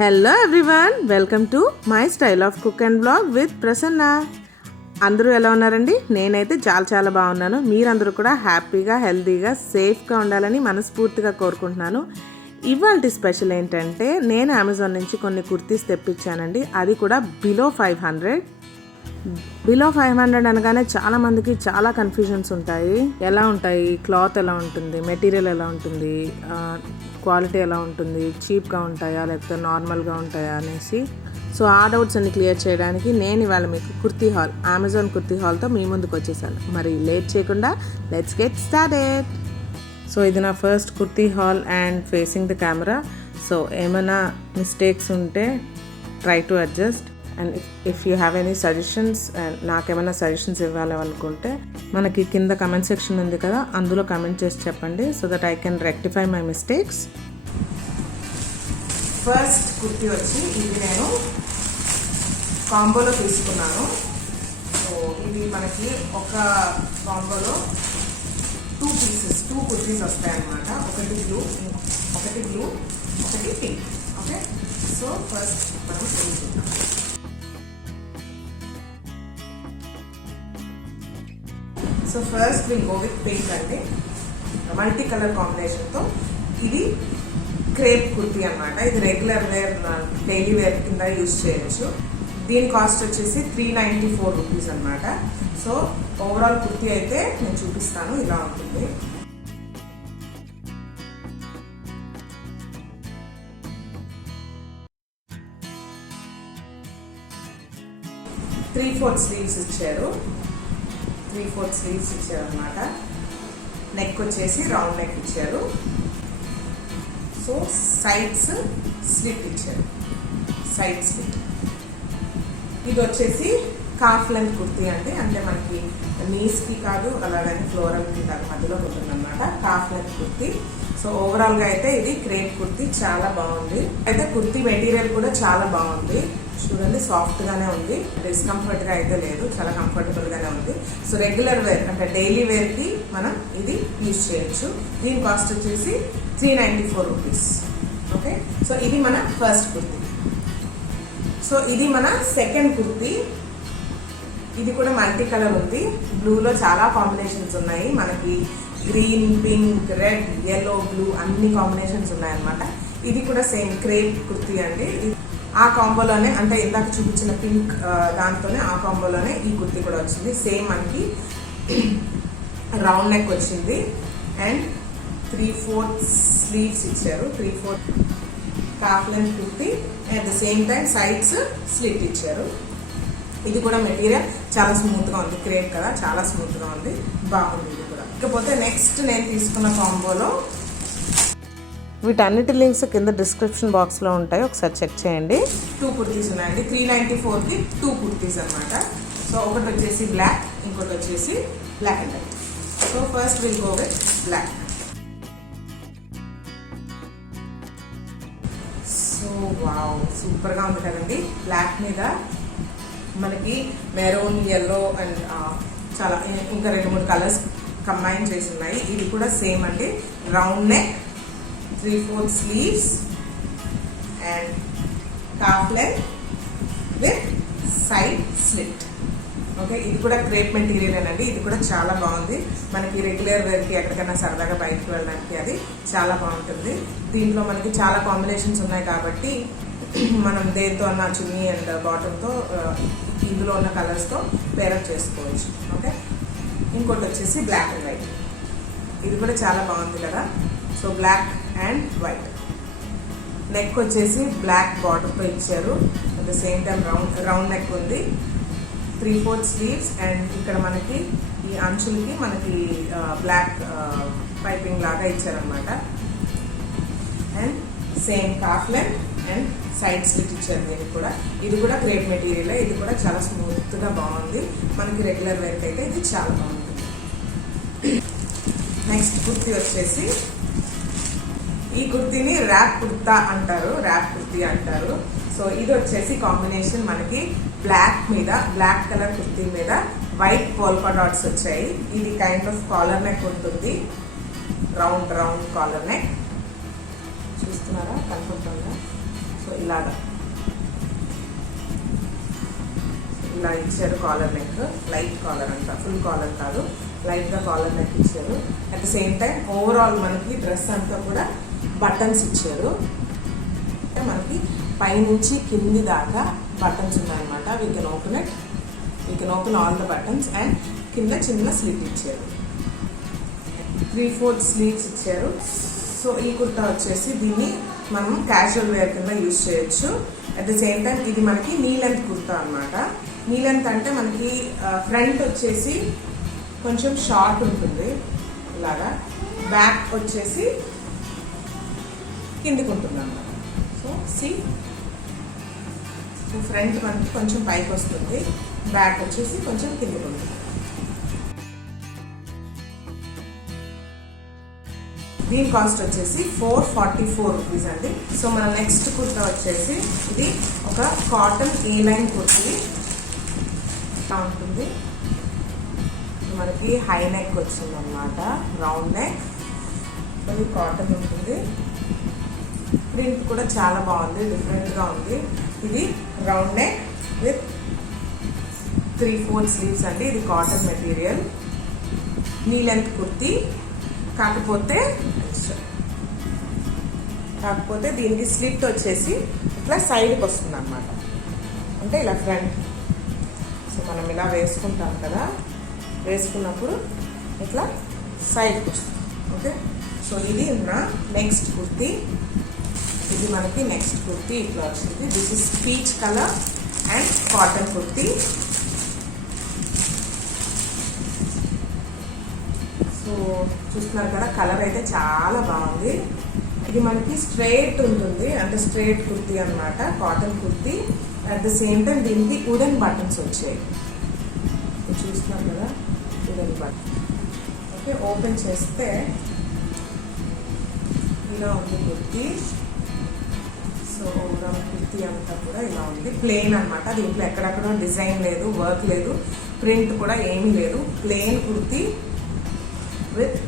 Hello everyone, welcome to my style of cook and blog with Prasanna. అందరూ ఎలా ఉన్నారండి? నేనైతే చాలా బాగున్నాను. మీరందరూ కూడా హ్యాపీగా, హెల్తీగా, సేఫ్గా ఉండాలని మనస్ఫూర్తిగా కోరుకుంటున్నాను. ఇవాళ స్పెషల్ ఏంటంటే, నేను అమెజాన్ నుంచి కొన్ని కుర్తీస్ తెప్పించానండి. అది కూడా బిలో 500 అనగానే చాలామందికి చాలా కన్ఫ్యూజన్స్ ఉంటాయి. ఎలా ఉంటాయి, క్లాత్ ఎలా ఉంటుంది, మెటీరియల్ ఎలా ఉంటుంది, క్వాలిటీ ఎలా ఉంటుంది, చీప్గా ఉంటాయా లేకపోతే నార్మల్గా ఉంటాయా అనేసి. సో ఆ డౌట్స్ అన్ని క్లియర్ చేయడానికి నేను ఇవాళ మీకు కుర్తీ హాల్, అమెజాన్ కుర్తీ హాల్తో మీ ముందుకు వచ్చేసాను. మరి లేట్ చేయకుండా లెట్స్ గెట్ స్టార్టెడ్. సో ఇది నా first kurti hall and facing the camera. So ఏమైనా మిస్టేక్స్ ఉంటే try to adjust. And if you have any suggestions, and నాకేమైనా సజెషన్స్ ఇవ్వాలనుకుంటే మనకి కింద కమెంట్ సెక్షన్ ఉంది కదా, అందులో కమెంట్ చేసి చెప్పండి, so that I can rectify my mistakes. First kurti వచ్చి ఇది నేను కాంబోలో తీసుకున్నాను. సో ఇది మనకి ఒక కాంబోలో 2 కుర్తీస్ వస్తాయన్నమాట. ఒకటి బ్లూ, ఒకటి పింక్. ఓకే, సో ఫస్ట్ మనం తీసుకుంటాం. So first will go with pink అండి, మల్టీ కలర్ కాంబినేషన్తో. ఇది క్రేప్ కుర్తీ అనమాట. ఇది రెగ్యులర్ వేర్, డైలీ వేర్ కింద యూజ్ చేయొచ్చు. దీని కాస్ట్ వచ్చేసి 394 రూపీస్ అనమాట. సో ఓవరాల్ కుర్తీ అయితే నేను చూపిస్తాను, ఇలా ఉంటుంది. త్రీ ఫోర్త్ స్లీవ్స్ ఇచ్చారు అనమాట. నెక్ వచ్చేసి రౌండ్ నెక్ ఇచ్చారు. సో సైడ్స్ స్లిట్ ఇచ్చారు, సైడ్ స్లిట్. ఇది వచ్చేసి కాఫ్ లెంత్ కుర్తీ అండి, అంటే మనకి నీస్కి కాదు, అలాగని ఫ్లోరల్కి కాదు, మధ్యలో ఉంటుంది అనమాట. Cough length kurti. సో ఓవరాల్గా అయితే ఇది క్రేప్ కుర్తీ, చాలా బాగుంది. అయితే కుర్తీ మెటీరియల్ కూడా చాలా బాగుంది. చూడండి, సాఫ్ట్గానే ఉంది, డిస్కంఫర్ట్గా అయితే లేదు, చాలా కంఫర్టబుల్గానే ఉంది. సో రెగ్యులర్ వేర్ అంటే డైలీ వేర్కి మనం ఇది యూజ్ చేయొచ్చు. దీని కాస్ట్ వచ్చేసి 394 రూపీస్. ఓకే, సో ఇది మన ఫస్ట్ కుర్తీ. సో ఇది మన సెకండ్ కుర్తీ. ఇది కూడా మల్టీ కలర్ ఉంది. బ్లూలో చాలా కాంబినేషన్స్ ఉన్నాయి మనకి. Green, pink, red, yellow, blue అన్ని కాంబినేషన్స్ ఉన్నాయన్నమాట. ఇది కూడా సేమ్ క్రేప్ కుర్తీ అండి. ఆ కాంబోలోనే, అంటే ఇందాక చూపించిన పింక్ దాంతోనే ఆ కాంబోలోనే ఈ కుర్తీ కూడా వచ్చింది. సేమ్ మనకి రౌండ్ నెక్ వచ్చింది అండ్ 3/4 స్లీవ్స్ ఇచ్చారు. 3/4 calf length kurti. At the same time sides slit ఇచ్చారు. ఇది కూడా మెటీరియల్ చాలా స్మూత్గా ఉంది, క్రేప్ కదా, చాలా స్మూత్గా ఉంది, బాగుంది ఇది కూడా. ఇకపోతే నెక్స్ట్ నేను తీసుకున్న కాంబోలో, వీటన్నిటి లింక్స్ కింద డిస్క్రిప్షన్ బాక్స్లో ఉంటాయి, ఒకసారి చెక్ చేయండి. 2 కుర్తీస్ ఉన్నాయండి. 394కి 2 కుర్తీస్ అనమాట. సో ఒకటి వచ్చేసి బ్లాక్, ఇంకోటి వచ్చేసి black and white. So first will go with black. So wow, సూపర్గా ఉంది కదండి. బ్లాక్ మీద మనకి మెరూన్, ఎల్లో అండ్ చాలా ఇంకా 2-3 కలర్స్ కంబైన్ చేసి ఉన్నాయి. ఇది కూడా సేమ్ అండి, round neck, 3/4 sleeves and calf length with side slit. Okay, ఇది కూడా క్రేప్ మెటీరియల్ అండి. ఇది కూడా చాలా బాగుంది. మనకి రెగ్యులర్ వేర్కి, ఎక్కడికైనా సరదాగా బయటకు వెళ్ళడానికి అది చాలా బాగుంటుంది. దీంట్లో మనకి చాలా కాంబినేషన్స్ ఉన్నాయి కాబట్టి మనం దేంతో అన్న చున్నీ అండ్ బాటంతో ఇందులో ఉన్న కలర్స్తో పేరప్ చేసుకోవచ్చు. ఓకే, ఇంకోటి వచ్చేసి బ్లాక్ అండ్ వైట్. ఇది కూడా చాలా బాగుంది కదా. So black and white. Neck వచ్చేసి బ్లాక్ బాటంతో ఇచ్చారు. At the same time round neck ఉంది. 3/4 స్లీవ్స్ అండ్ ఇక్కడ మనకి ఈ అంచులకి మనకి బ్లాక్ పైపింగ్ లాగా ఇచ్చారనమాట. And same calf length and side slit ఇచ్చారు దీనికి కూడా. ఇది కూడా క్రేప్ మెటీరియల్. ఇది కూడా చాలా స్మూత్గా బాగుంది. మనకి రెగ్యులర్ వేర్కి అయితే ఇది చాలా బాగుంటుంది. నెక్స్ట్ కుర్తీ వచ్చేసి, ఈ కుర్తీని ర్యాప్ కుర్తీ అంటారు. సో ఇది వచ్చేసి కాంబినేషన్ మనకి బ్లాక్ మీద, బ్లాక్ కలర్ కుర్తీ మీద వైట్ పోల్కా డాట్స్ వచ్చాయి. ఇది కైండ్ ఆఫ్ కాలర్ నెక్ ఉంటుంది, రౌండ్ కాలర్ నెక్. చూస్తున్నారా, కన్ఫర్మ్గా. సో సో ఇలాగా ఇలా ఇచ్చారు కాలర్ నెక్, లైట్ కాలర్ అంట, ఫుల్ కాలర్ కాదు, లైట్గా కాలర్ నెక్ ఇచ్చారు. At the same time overall మనకి డ్రెస్ అంతా కూడా బటన్స్ ఇచ్చారు. మనకి పైనుంచి కింది దాకా బటన్స్ ఉన్నాయన్నమాట. We can open all the buttons and కింద చిన్న స్లిట్ ఇచ్చారు. 3/4 స్లీవ్స్ ఇచ్చారు. సో ఈ కుర్తా వచ్చేసి దీన్ని మనం క్యాజువల్ వేర్ కింద యూజ్ చేయొచ్చు. అట్ ద సేమ్ టైం ఇది మనకి నీ లెంత్ కుర్తా అనమాట. నీ లెంత్ అంటే మనకి ఫ్రంట్ వచ్చేసి కొంచెం షార్ట్ ఉంటుంది ఇలాగా, బ్యాక్ వచ్చేసి కిందికి ఉంటుంది అన్నమాట. సో ఫ్రంట్ మనకి కొంచెం పైకి వస్తుంది, బ్యాక్ వచ్చేసి కొంచెం కిందికి ఉంటుంది. దీని కాస్ట్ వచ్చేసి 444 రూపీస్ అండి. సో మన నెక్స్ట్ కుర్తా వచ్చేసి ఇది ఒక కాటన్ ఏ లైన్ కుర్తీ ఉంటుంది. మనకి హై నెక్ వచ్చింది అనమాట, రౌండ్ నెక్. ఇది కాటన్ ఉంటుంది. ప్రింట్ కూడా చాలా బాగుంది, డిఫరెంట్గా ఉంది. ఇది రౌండ్ నెక్ విత్ 3/4 స్లీవ్స్ అండి. ఇది cotton material, knee length kurti. కాకపోతే దీనికి స్లిట్ వచ్చేసి ఇట్లా సైడ్కి వస్తుంది అనమాట, అంటే ఇలా ఫ్రంట్. సో మనం ఇలా వేసుకుంటాం కదా, వేసుకున్నప్పుడు ఇట్లా సైడ్కి వస్తుంది. ఓకే, సో ఇది నా నెక్స్ట్ కుర్తీ. ఇది మనకి నెక్స్ట్ కుర్తీ ఇట్లా వచ్చింది. This is peach colour and cotton kurti. So చూస్తున్నారు కదా, కలర్ అయితే చాలా బాగుంది. ఇది మనకి స్ట్రైట్ ఉంటుంది, అంటే స్ట్రైట్ కుర్తీ అనమాట, cotton kurti. At the same time దీనికి వుడెన్ బటన్స్ వచ్చాయి, చూస్తున్నారు కదా, వుడెన్ బటన్. ఓకే, ఓపెన్ చేస్తే ఇలా ఉంది కుర్తీ. సో ఓవరాల్ కుర్తీ అంతా కూడా ఇలా ఉంది, ప్లెయిన్ అనమాట. దీంట్లో ఎక్కడెక్కడో డిజైన్ లేదు, వర్క్ లేదు, ప్రింట్ కూడా ఏమీ లేదు. Plain kurti with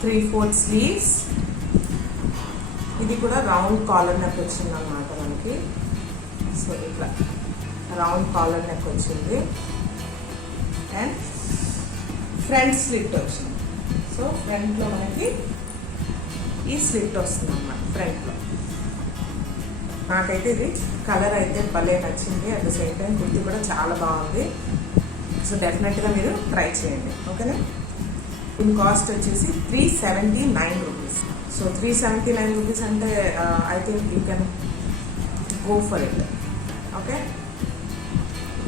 3/4 sleeves. ఇది కూడా రౌండ్ కాలర్ నెక్ వచ్చింది అనమాట మనకి. సో ఇట్లా రౌండ్ కాలర్ నెక్ వచ్చింది అండ్ ఫ్రంట్ స్లిట్ వచ్చింది. సో ఫ్రంట్లో మనకి ఈ స్లిట్ వస్తుంది అన్నమాట ఫ్రంట్లో. నాకైతే ఇది కలర్ అయితే భలే నచ్చింది. At the same time kurti కూడా చాలా బాగుంది. సో డెఫినెట్గా మీరు ట్రై చేయండి. ఓకేనా. దీని కాస్ట్ వచ్చేసి 379 రూపీస్. సో 379 రూపీస్ అంటే I think you can go for it. Okay,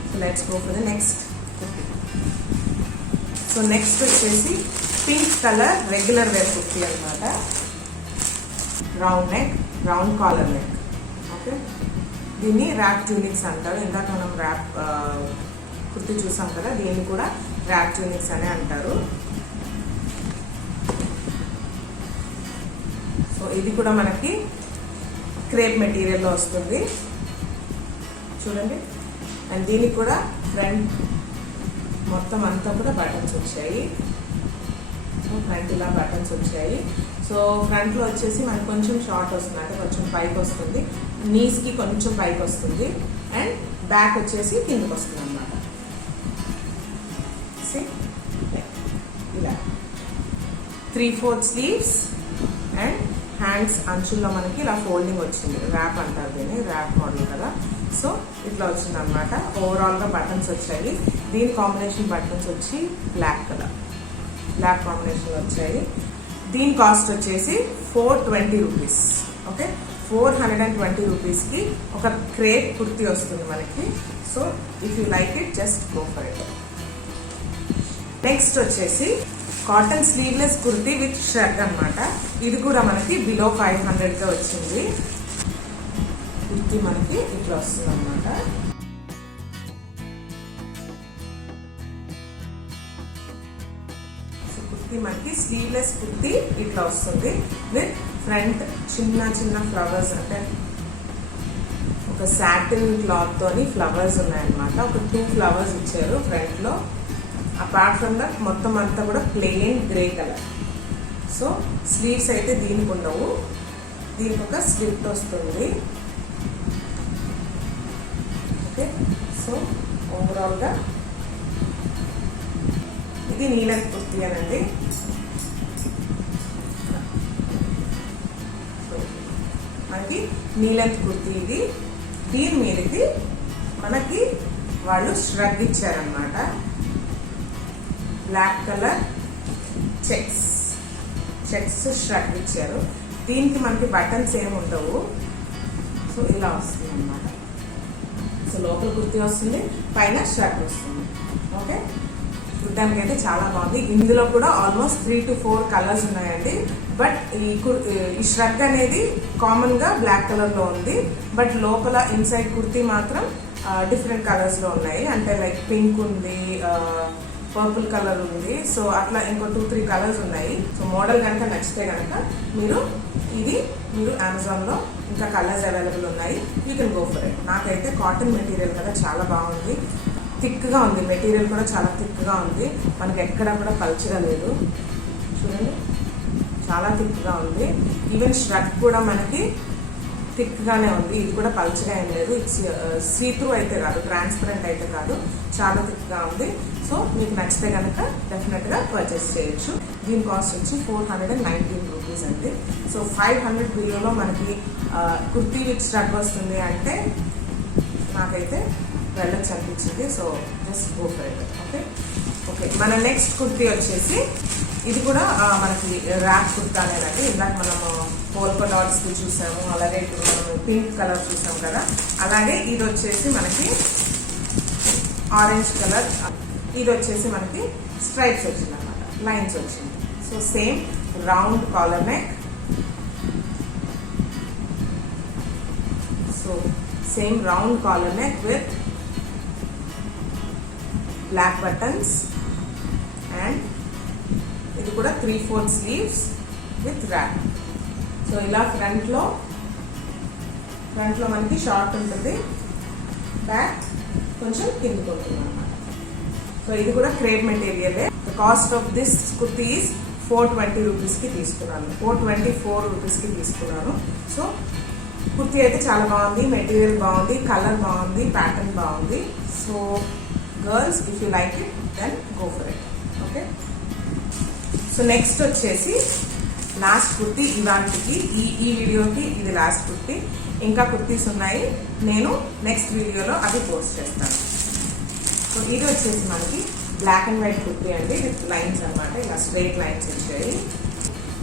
so let's go for the next. So next వచ్చేసి pink colour regular wear kurti అనమాట. Round neck, round collar neck. Okay, దీన్ని wrap tunics అంటారు. ఇందాక మనం rap kurti చూసాం కదా, దీన్ని కూడా ర్యాప్ ట్యూనిక్స్ అనే అంటారు. సో ఇది కూడా మనకి క్రేప్ మెటీరియల్లో వస్తుంది చూడండి. అండ్ దీనికి కూడా ఫ్రంట్ మొత్తం అంతా కూడా బటన్స్ వచ్చాయి. సో ఫ్రంట్ ఇలా బటన్స్ వచ్చాయి. సో ఫ్రంట్లో వచ్చేసి మనకు కొంచెం షార్ట్ వస్తుంది, అంటే కొంచెం పైకి వస్తుంది, నీస్కి కొంచెం పైకి వస్తుంది. అండ్ బ్యాక్ వచ్చేసి కిందకి వస్తుంది అన్నమాట. ఇలా 3/4 స్లీవ్స్ అండ్ హ్యాండ్స్ అంచుల్లో మనకి ఇలా ఫోల్డింగ్ వచ్చింది. ర్యాప్ అంటారు దీన్ని, ర్యాప్ మోడల్ కదా. సో ఇట్లా వచ్చింది అనమాట. ఓవరాల్గా బటన్స్ వచ్చాయి. దీని కాంబినేషన్ బటన్స్ వచ్చి బ్లాక్ కలర్, బ్లాక్ కాంబినేషన్ వచ్చాయి. దీని కాస్ట్ వచ్చేసి 420 రూపీస్. ఓకే, 420 రూపీస్కి ఒక క్రేప్ కుర్తీ వస్తుంది మనకి. So if you like it just go for it. Next వచ్చేసి cotton sleeveless kurti with shirt అనమాట. ఇది కూడా మనకి బిలో 500గా వచ్చింది. కుర్తీ మనకి ఇట్లా వస్తుంది అనమాట. కుర్తీ మనకి స్లీవ్లెస్ కుర్తీ ఇట్లా వస్తుంది విత్ ఫ్రంట్ చిన్న చిన్న ఫ్లవర్స్, అంటే ఒక సాటిన్ క్లాత్ తోని ఫ్లవర్స్ ఉన్నాయన్నమాట. ఒక 2 ఫ్లవర్స్ ఇచ్చారు ఫ్రంట్ లో. అపార్ట్ ఫ్రమ్ దట్ మొత్తం అంతా కూడా plain grey colour. So sleeves అయితే దీనికి ఉండవు, దీనికి ఒక స్లిట్ వస్తుంది. ఓకే, సో ఓవరాల్గా ఇది నీ లెంత్ కుర్తీ అనండి. సో మనకి నీ లెంత్ కుర్తీ ఇది. దీని మీదకి మనకి వాళ్ళు ష్రగ్ ఇచ్చారనమాట. బ్లాక్ కలర్ చెక్స్ ష్రగ్ ఇచ్చారు. దీనికి మనకి బటన్స్ ఏమి ఉండవు. సో ఇలా వస్తుంది అనమాట. సో లోపల కుర్తీ వస్తుంది, పైన ష్రగ్ వస్తుంది. ఓకే, చూడ్డానికి అయితే చాలా బాగుంది. ఇందులో కూడా ఆల్మోస్ట్ 3 to 4 కలర్స్ ఉన్నాయండి. బట్ ఈ ష్రగ్ అనేది కామన్ గా బ్లాక్ కలర్ లో ఉంది. బట్ లోపల ఇన్సైడ్ కుర్తీ మాత్రం డిఫరెంట్ కలర్స్ లో ఉన్నాయి. అంటే లైక్ పింక్ ఉంది, పర్పుల్ కలర్ ఉంది. సో అట్లా ఇంకో 2-3 కలర్స్ ఉన్నాయి. సో మోడల్ కనుక నచ్చితే కనుక మీరు అమెజాన్ లో ఇంకా కలర్స్ అవైలబుల్ ఉన్నాయి. You can go for it. నాకైతే కాటన్ మెటీరియల్ కదా చాలా బాగుంది. థిక్గా ఉంది, మెటీరియల్ కూడా చాలా థిక్గా ఉంది. మనకి ఎక్కడ కూడా పల్చగా లేదు. చూడండి, చాలా థిక్గా ఉంది. ఈవెన్ ష్రగ్ కూడా మనకి థిక్గానే ఉంది. ఇది కూడా పల్చగా ఏం లేదు. ఇట్స్ సీ త్రూ అయితే కాదు, ట్రాన్స్పరెంట్ అయితే కాదు, చాలా థిక్గా ఉంది. సో మీకు నచ్చితే కనుక డెఫినెట్గా పర్చేస్ చేయొచ్చు. దీని కాస్ట్ వచ్చి 419 రూపీస్ అండి. సో 500 బిలోలో మనకి కుర్తీ విత్ ష్రగ్ వస్తుంది అంటే నాకైతే వెళ్ళొచ్చు అనిపించింది. So just go for it. Okay, మన నెక్స్ట్ కుర్తీ వచ్చేసి ఇది కూడా మనకి ర్యాప్ కుర్తా అనేదండి. ఇందాక మనము పోల్కా డాట్స్ చూసాము, అలాగే ఇప్పుడు మనం పింక్ కలర్ చూసాము కదా, అలాగే ఇది వచ్చేసి మనకి ఆరెంజ్ కలర్. ఇది వచ్చేసి మనకి స్ట్రైప్స్ వచ్చింది అనమాట, లైన్స్ వచ్చింది. So same round collar neck. So same round collar neck with black buttons and ఇది కూడా 3/4 స్లీవ్స్ విత్ ర్యాప్. సో ఇలా ఫ్రంట్ లో మనకి షార్ట్ ఉంటుంది, బ్యాక్ కొంచెం కిందకి ఉంటుంది అనమాట. సో ఇది కూడా క్రేప్ మెటీరియలే. The cost of this kurti is 420 రూపీస్కి తీసుకున్నాను, 424 రూపీస్కి తీసుకున్నాను. సో కుర్తీ అయితే చాలా బాగుంది, మెటీరియల్ బాగుంది, కలర్ బాగుంది, ప్యాటర్న్ బాగుంది. So girls, if you like it then go for it. Okay, so next వచ్చేసి లాస్ట్ కుర్తీ ఇవాళకి, ఈ వీడియోకి ఇది లాస్ట్ కుర్తీ. ఇంకా కుర్తీస్ ఉన్నాయి, నేను నెక్స్ట్ వీడియోలో అవి పోస్ట్ చేస్తాను. సో ఇది వచ్చేసి మనకి బ్లాక్ అండ్ వైట్ కుర్తీ అండి, విత్ లైన్స్ అనమాట. ఇలా స్ట్రైట్ లైన్స్ వచ్చాయి.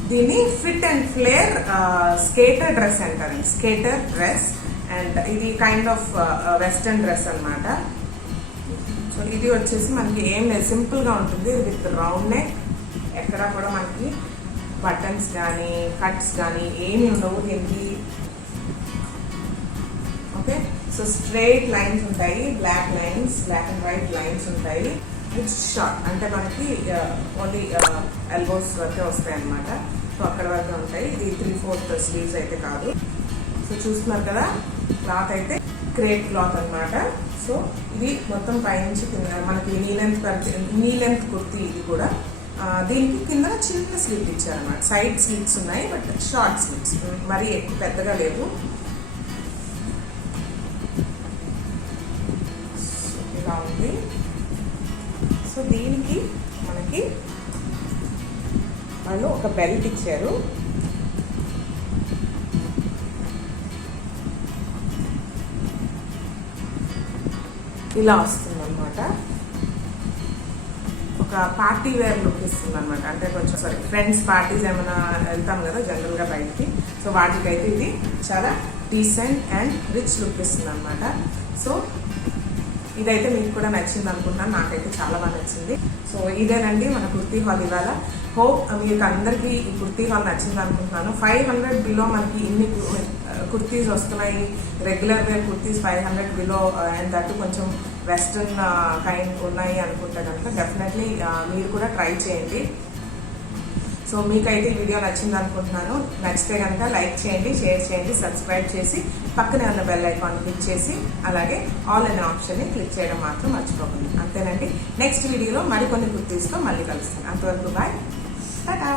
దీన్ని fit and flare skater dress అంటారు, స్కేటర్ డ్రెస్. అండ్ ఇది కైండ్ ఆఫ్ వెస్టర్న్ డ్రెస్ అనమాట. సో ఇది వచ్చేసి మనకి ఏం లేదు, సింపుల్గా ఉంటుంది విత్ రౌండ్ నెక్. ఎక్కడ కూడా మనకి బటన్స్ కానీ కట్స్ కానీ ఏమి ఉండవు దీనికి. ఓకే, సో స్ట్రైట్ లైన్స్ ఉంటాయి, బ్లాక్ అండ్ వైట్ లైన్స్ ఉంటాయి. విత్ షార్ట్ అంటే మనకి ఓన్లీ ఎల్బోస్ వరకే వస్తాయి అన్నమాట. సో అక్కడ వరకే ఉంటాయి. ఇది 3/4 స్లీవ్స్ అయితే కాదు. సో చూస్తున్నారు కదా, క్లాత్ అయితే క్రేప్ క్లాత్ అనమాట. సో ఇది మొత్తం పైనుంచి కింద మనకి నీ లెంత్ కుర్తీ. ఇది కూడా దీనికి కింద చిన్న స్లిట్ ఇచ్చారన్నమాట. సైడ్ స్లిట్స్ ఉన్నాయి, బట్ షార్ట్ స్లిట్స్, మరీ ఎక్కువ పెద్దగా లేవు. ఇలా ఉంది. సో దీనికి మనకి వాళ్ళు ఒక బెల్ట్ ఇచ్చారు. ఇలా వస్తుంది అనమాట. ఒక పార్టీ వేర్ లుక్ ఇస్తుంది అనమాట. అంటే కొంచెం ఫ్రెండ్స్ పార్టీస్ ఏమైనా వెళ్తాం కదా జనరల్గా బయటికి. సో వాటికైతే ఇది చాలా డీసెంట్ అండ్ రిచ్ లుక్ ఇస్తుంది అనమాట. సో ఇదైతే మీకు కూడా నచ్చింది అనుకుంటున్నాను. నాకైతే చాలా బాగా నచ్చింది. సో ఇదేనండి మన కుర్తీ హాల్ ఇవాళ. హోప్ మీకు అందరికీ ఈ కుర్తీ హాల్ నచ్చింది అనుకుంటున్నాను. 500 బిలో మనకి ఇన్ని కుర్తీస్ వస్తున్నాయి. Regular wear kurtis 500 below, and that కొంచెం వెస్ట్రన్ కైండ్ ఉన్నాయి అనుకుంటే కనుక డెఫినెట్లీ మీరు కూడా ట్రై చేయండి. సో మీకైతే ఈ వీడియో నచ్చింది అనుకుంటున్నాను. నచ్చితే కనుక లైక్ చేయండి, షేర్ చేయండి, సబ్స్క్రైబ్ చేసి పక్కనే ఉన్న బెల్ ఐకాన్ క్లిక్ చేసి అలాగే ఆల్ అనే ఆప్షన్ని క్లిక్ చేయడం మాత్రం మర్చిపోకండి. అంతేనండి. నెక్స్ట్ వీడియోలో మరికొన్ని కుర్తీస్తో మళ్ళీ కలుస్తాను. అంతవరకు బాయ్, టాటా.